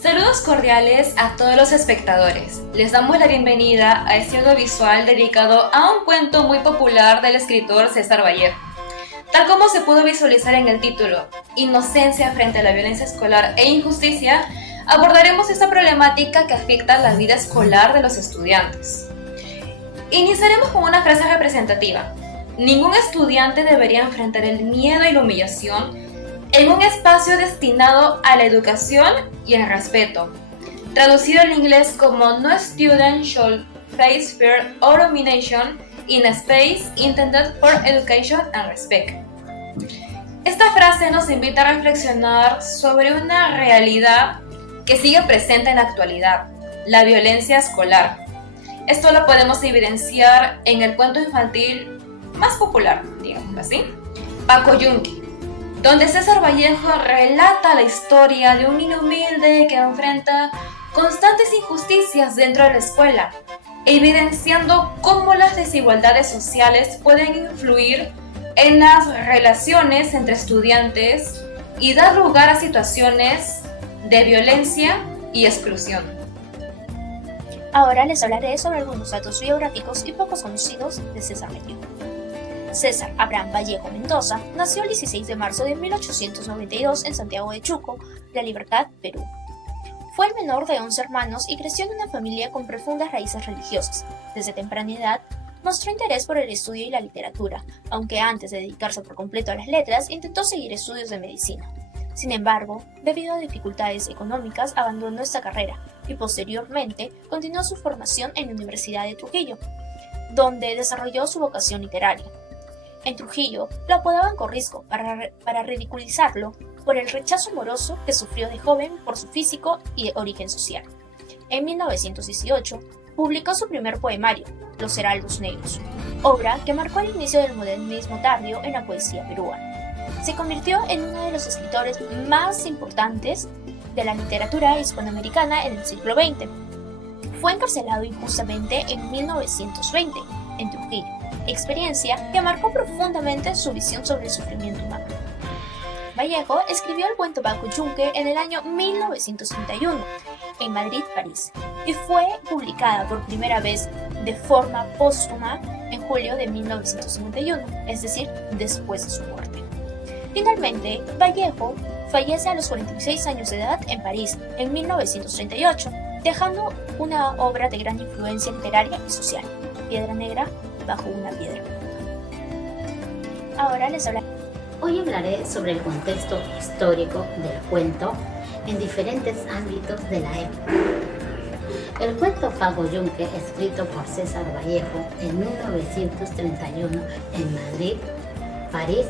Saludos cordiales a todos los espectadores. Les damos la bienvenida a este audiovisual dedicado a un cuento muy popular del escritor César Vallejo. Tal como se pudo visualizar en el título, Inocencia frente a la violencia escolar e injusticia, abordaremos esta problemática que afecta la vida escolar de los estudiantes. Iniciaremos con una frase representativa. Ningún estudiante debería enfrentar el miedo y la humillación en un espacio destinado a la educación y el respeto. Traducido al inglés como No student should face fear or humiliation in a space intended for education and respect. Esta frase nos invita a reflexionar sobre una realidad que sigue presente en la actualidad, la violencia escolar. Esto lo podemos evidenciar en el cuento infantil más popular, digamos así, Paco Yunque, donde César Vallejo relata la historia de un niño humilde que enfrenta constantes injusticias dentro de la escuela, evidenciando cómo las desigualdades sociales pueden influir en las relaciones entre estudiantes y dar lugar a situaciones de violencia y exclusión. Ahora les hablaré sobre algunos datos biográficos y pocos conocidos de César Vallejo. César Abraham Vallejo Mendoza nació el 16 de marzo de 1892 en Santiago de Chuco, La Libertad, Perú. Fue el menor de 11 hermanos y creció en una familia con profundas raíces religiosas. Desde temprana edad, mostró interés por el estudio y la literatura, aunque antes de dedicarse por completo a las letras, intentó seguir estudios de medicina. Sin embargo, debido a dificultades económicas, abandonó esta carrera y posteriormente continuó su formación en la Universidad de Trujillo, donde desarrolló su vocación literaria. En Trujillo lo apodaban Corrisco para ridiculizarlo por el rechazo amoroso que sufrió de joven por su físico y de origen social. En 1918 publicó su primer poemario, Los Heraldos Negros, obra que marcó el inicio del modernismo tardío en la poesía peruana. Se convirtió en uno de los escritores más importantes de la literatura hispanoamericana en el siglo XX. Fue encarcelado injustamente en 1920 en Trujillo, experiencia que marcó profundamente su visión sobre el sufrimiento humano. Vallejo escribió el cuento Paco Yunque en el año 1931 en Madrid, París, y fue publicada por primera vez de forma póstuma en julio de 1951, es decir, después de su muerte. Finalmente, Vallejo fallece a los 46 años de edad en París en 1938, dejando una obra de gran influencia literaria y social, Piedra Negra bajo una piedra. Ahora les hablaré. Hoy hablaré sobre el contexto histórico del cuento en diferentes ámbitos de la época. El cuento Paco Yunque, escrito por César Vallejo en 1931 en Madrid, París,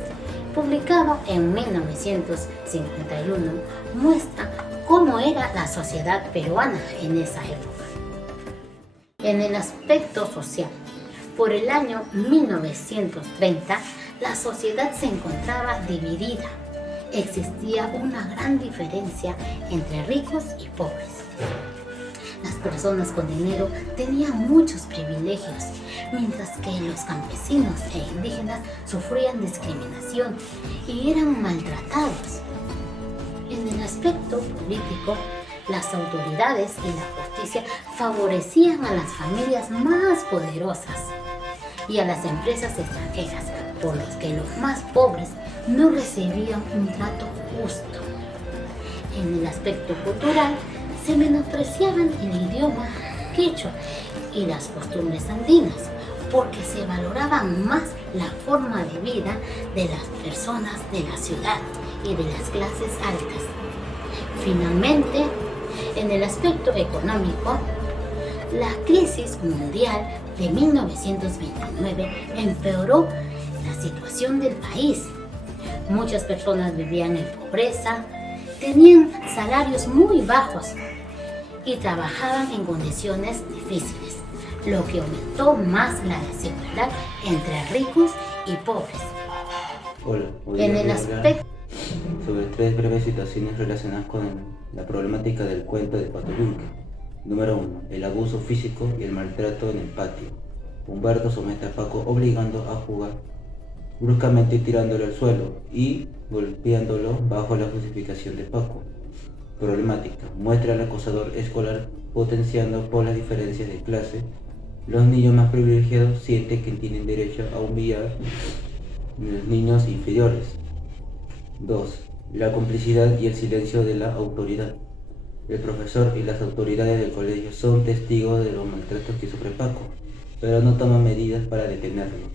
publicado en 1951, muestra cómo era la sociedad peruana en esa época. En el aspecto social, por el año 1930, la sociedad se encontraba dividida. Existía una gran diferencia entre ricos y pobres. Las personas con dinero tenían muchos privilegios, mientras que los campesinos e indígenas sufrían discriminación y eran maltratados. En el aspecto político, las autoridades y la justicia favorecían a las familias más poderosas y a las empresas extranjeras, por los que los más pobres no recibían un trato justo. En el aspecto cultural, se menospreciaban el idioma quechua y las costumbres andinas, porque se valoraban más la forma de vida de las personas de la ciudad y de las clases altas. Finalmente, en el aspecto económico, la crisis mundial de 1929 empeoró la situación del país. Muchas personas vivían en pobreza, tenían salarios muy bajos y trabajaban en condiciones difíciles, lo que aumentó más la desigualdad entre ricos y pobres. Hola, En el aspecto sobre tres breves situaciones relacionadas con la problemática del cuento de Paco Yunque. Número 1. El abuso físico y el maltrato en el patio. Humberto somete a Paco obligando a jugar bruscamente tirándolo al suelo y golpeándolo bajo la justificación de Paco. Problemática. Muestra al acosador escolar potenciando por las diferencias de clase. Los niños más privilegiados sienten que tienen derecho a humillar a los niños inferiores. 2. La complicidad y el silencio de la autoridad. El profesor y las autoridades del colegio son testigos de los maltratos que sufre Paco, pero no toman medidas para detenerlo.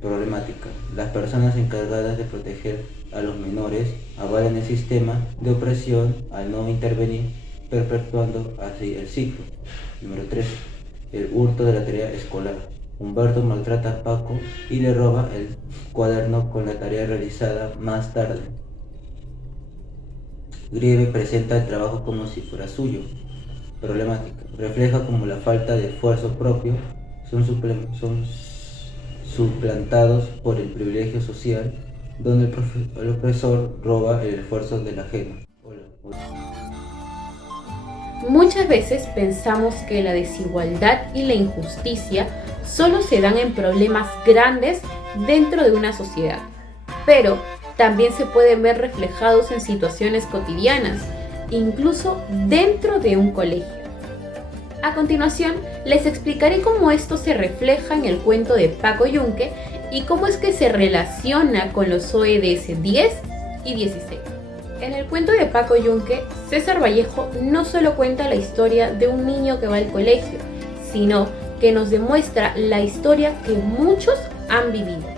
Problemática. Las personas encargadas de proteger a los menores avalan el sistema de opresión al no intervenir, perpetuando así el ciclo. Número 3. El hurto de la tarea escolar. Humberto maltrata a Paco y le roba el cuaderno con la tarea realizada más tarde. Grieve presenta el trabajo como si fuera suyo. Problemática. Refleja como la falta de esfuerzo propio son suplantados por el privilegio social, donde el opresor roba el esfuerzo del ajeno. Muchas veces pensamos que la desigualdad y la injusticia solo se dan en problemas grandes dentro de una sociedad, pero también se pueden ver reflejados en situaciones cotidianas, incluso dentro de un colegio. A continuación, les explicaré cómo esto se refleja en el cuento de Paco Yunque y cómo es que se relaciona con los OEDS 10 y 16. En el cuento de Paco Yunque, César Vallejo no solo cuenta la historia de un niño que va al colegio, sino que nos demuestra la historia que muchos han vivido.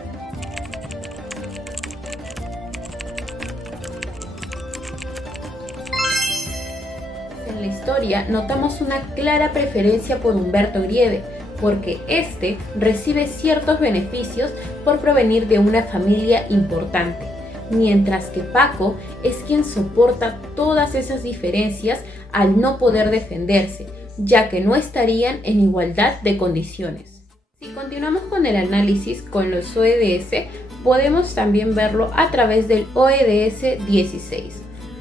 En la historia notamos una clara preferencia por Humberto Grieve, porque éste recibe ciertos beneficios por provenir de una familia importante, mientras que Paco es quien soporta todas esas diferencias al no poder defenderse, ya que no estarían en igualdad de condiciones. Si continuamos con el análisis con los OEDS, podemos también verlo a través del OEDS 16,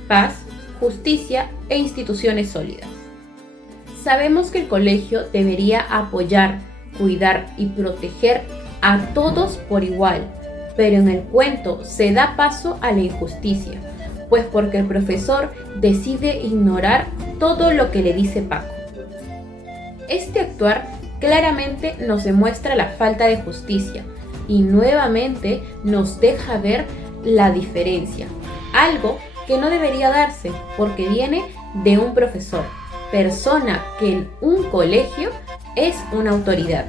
paz, justicia e instituciones sólidas. Sabemos que el colegio debería apoyar, cuidar y proteger a todos por igual, pero en el cuento se da paso a la injusticia, pues porque el profesor decide ignorar todo lo que le dice Paco. Este actuar claramente nos demuestra la falta de justicia y nuevamente nos deja ver la diferencia, algo que no debería darse porque viene de un profesor, persona que en un colegio es una autoridad.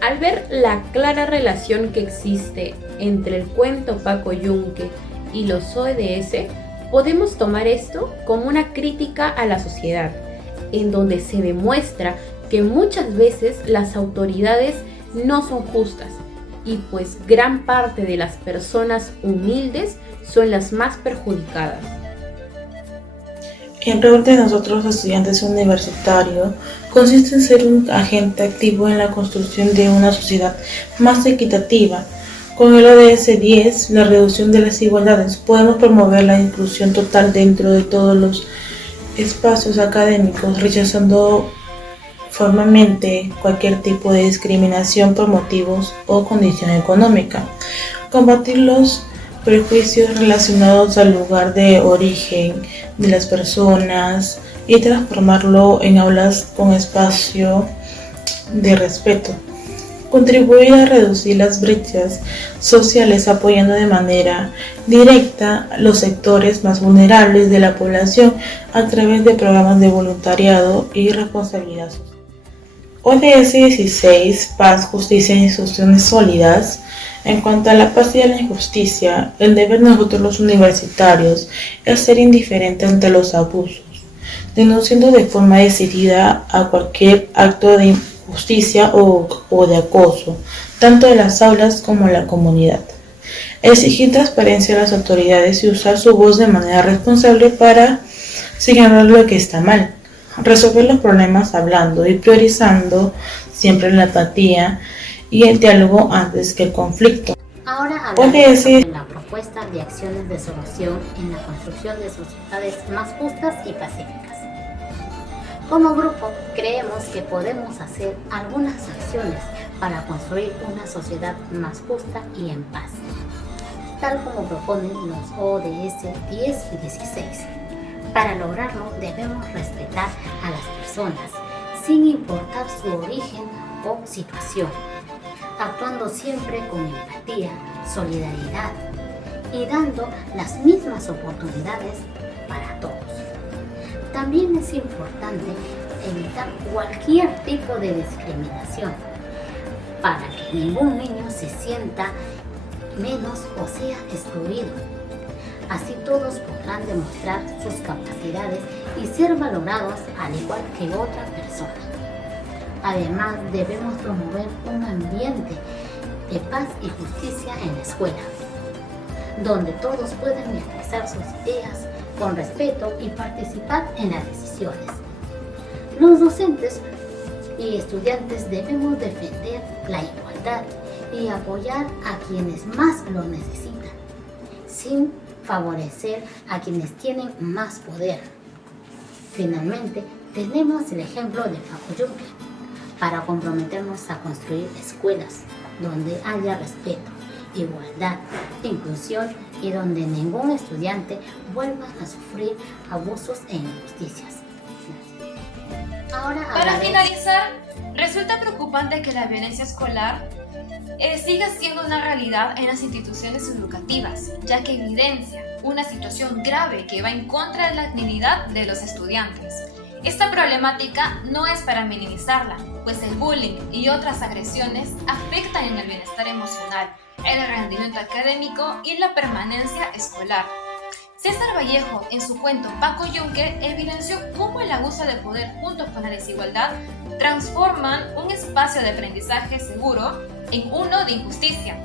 Al ver la clara relación que existe entre el cuento Paco Yunque y los OEDS, podemos tomar esto como una crítica a la sociedad, en donde se demuestra que muchas veces las autoridades no son justas y pues gran parte de las personas humildes son las más perjudicadas. El rol de nosotros estudiantes universitarios consiste en ser un agente activo en la construcción de una sociedad más equitativa. Con el ODS 10, la reducción de las desigualdades, podemos promover la inclusión total dentro de todos los espacios académicos, rechazando formalmente cualquier tipo de discriminación por motivos o condición económica. Combatir los prejuicios relacionados al lugar de origen de las personas y transformarlo en aulas con espacio de respeto. Contribuir a reducir las brechas sociales apoyando de manera directa los sectores más vulnerables de la población a través de programas de voluntariado y responsabilidad social. ODS 16, Paz, Justicia e Instituciones Sólidas. En cuanto a la paz y a la injusticia, el deber de nosotros los universitarios es ser indiferentes ante los abusos, denunciando de forma decidida a cualquier acto de injusticia o de acoso, tanto en las aulas como en la comunidad. Exigir transparencia a las autoridades y usar su voz de manera responsable para señalar lo que está mal. Resolver los problemas hablando y priorizando siempre la empatía y el diálogo antes que el conflicto. Ahora hablaremos sobre la propuesta de acciones de solución en la construcción de sociedades más justas y pacíficas. Como grupo, creemos que podemos hacer algunas acciones para construir una sociedad más justa y en paz, tal como proponen los ODS 10 y 16. Para lograrlo debemos respetar a las personas, sin importar su origen o situación, actuando siempre con empatía, solidaridad y dando las mismas oportunidades para todos. También es importante evitar cualquier tipo de discriminación para que ningún niño se sienta menos o sea excluido. Así todos podrán demostrar sus capacidades y ser valorados al igual que otra persona. Además, debemos promover un ambiente de paz y justicia en la escuela, donde todos puedan expresar sus ideas con respeto y participar en las decisiones. Los docentes y estudiantes debemos defender la igualdad y apoyar a quienes más lo necesitan, sin favorecer a quienes tienen más poder. Finalmente, tenemos el ejemplo de Paco Yunque para comprometernos a construir escuelas donde haya respeto, igualdad, inclusión y donde ningún estudiante vuelva a sufrir abusos e injusticias. Ahora Para hablaré- finalizar, resulta preocupante que la violencia escolar siga siendo una realidad en las instituciones educativas, ya que evidencia una situación grave que va en contra de la dignidad de los estudiantes. Esta problemática no es para minimizarla, pues el bullying y otras agresiones afectan en el bienestar emocional, el rendimiento académico y la permanencia escolar. César Vallejo, en su cuento Paco Yunque, evidenció cómo el abuso de poder junto con la desigualdad transforman un espacio de aprendizaje seguro en uno de injusticia.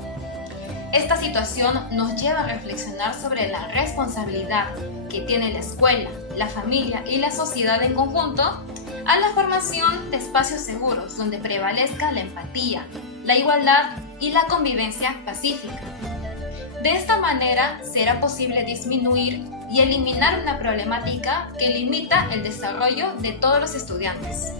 Esta situación nos lleva a reflexionar sobre la responsabilidad que tiene la escuela, la familia y la sociedad en conjunto a la formación de espacios seguros donde prevalezca la empatía, la igualdad y la convivencia pacífica. De esta manera será posible disminuir y eliminar una problemática que limita el desarrollo de todos los estudiantes.